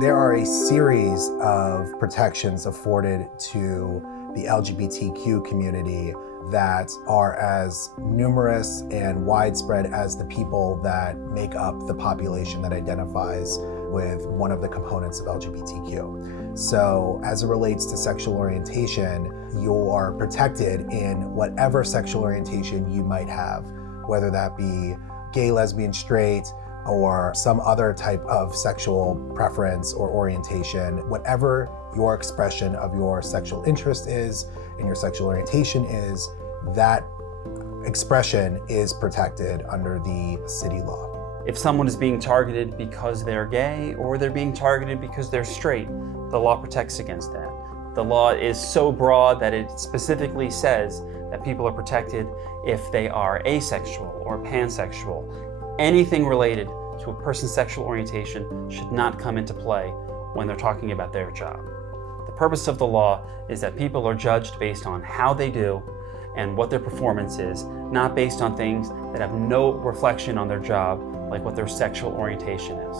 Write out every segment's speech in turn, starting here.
There are a series of protections afforded to the LGBTQ community that are as numerous and widespread as the people that make up the population that identifies with one of the components of LGBTQ. So as it relates to sexual orientation, you are protected in whatever sexual orientation you might have, whether that be gay, lesbian, straight, or some other type of sexual preference or orientation. Whatever your expression of your sexual interest is and your sexual orientation is, that expression is protected under the city law. If someone is being targeted because they're gay or they're being targeted because they're straight, the law protects against that. The law is so broad that it specifically says that people are protected if they are asexual or pansexual. Anything related to a person's sexual orientation should not come into play when they're talking about their job. The purpose of the law is that people are judged based on how they do and what their performance is, not based on things that have no reflection on their job, like what their sexual orientation is.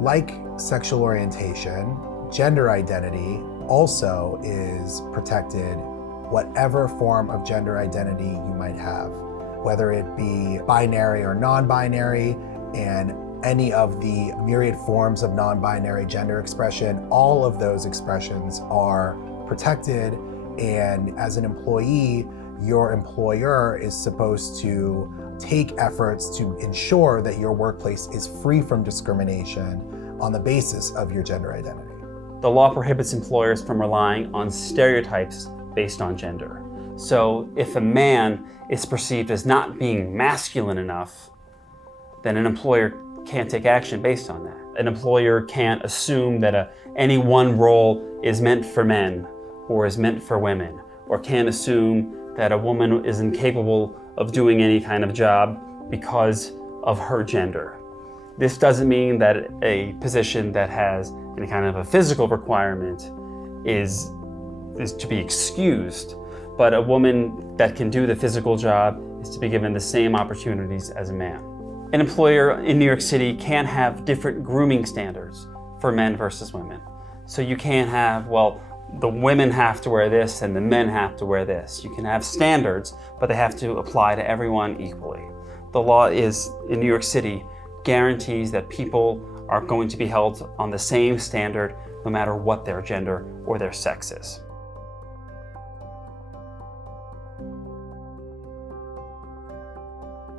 Like sexual orientation, gender identity also is protected, whatever form of gender identity you might have, whether it be binary or non-binary, and any of the myriad forms of non-binary gender expression. All of those expressions are protected, and as an employee, your employer is supposed to take efforts to ensure that your workplace is free from discrimination on the basis of your gender identity. The law prohibits employers from relying on stereotypes based on gender. So if a man is perceived as not being masculine enough, then an employer can't take action based on that. An employer can't assume that any one role is meant for men or is meant for women, or can't assume that a woman is incapable of doing any kind of job because of her gender. This doesn't mean that a position that has any kind of a physical requirement is to be excused, but a woman that can do the physical job is to be given the same opportunities as a man. An employer in New York City can have different grooming standards for men versus women. So you can't have, well, the women have to wear this and the men have to wear this. You can have standards, but they have to apply to everyone equally. The law is, in New York City, guarantees that people are going to be held on the same standard no matter what their gender or their sex is.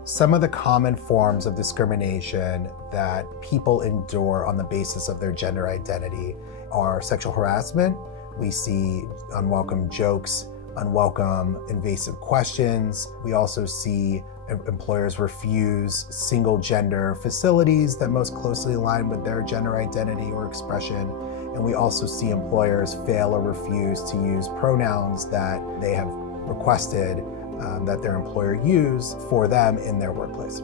Some of the common forms of discrimination that people endure on the basis of their gender identity are sexual harassment. We see unwelcome jokes, unwelcome invasive questions. We also see employers refuse single gender facilities that most closely align with their gender identity or expression. And we also see employers fail or refuse to use pronouns that they have requested that their employer use for them in their workplace.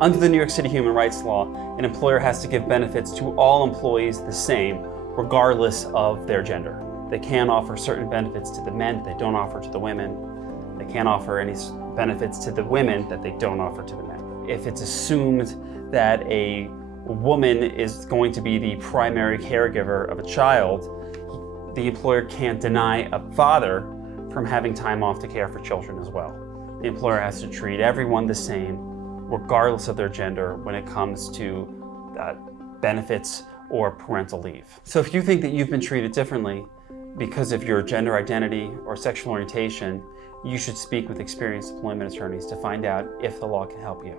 Under the New York City human rights law, an employer has to give benefits to all employees the same, regardless of their gender. They can't offer certain benefits to the men that they don't offer to the women. They can't offer any benefits to the women that they don't offer to the men. If it's assumed that a woman is going to be the primary caregiver of a child, the employer can't deny a father from having time off to care for children as well. The employer has to treat everyone the same, regardless of their gender, when it comes to benefits or parental leave. So if you think that you've been treated differently because of your gender identity or sexual orientation, you should speak with experienced employment attorneys to find out if the law can help you.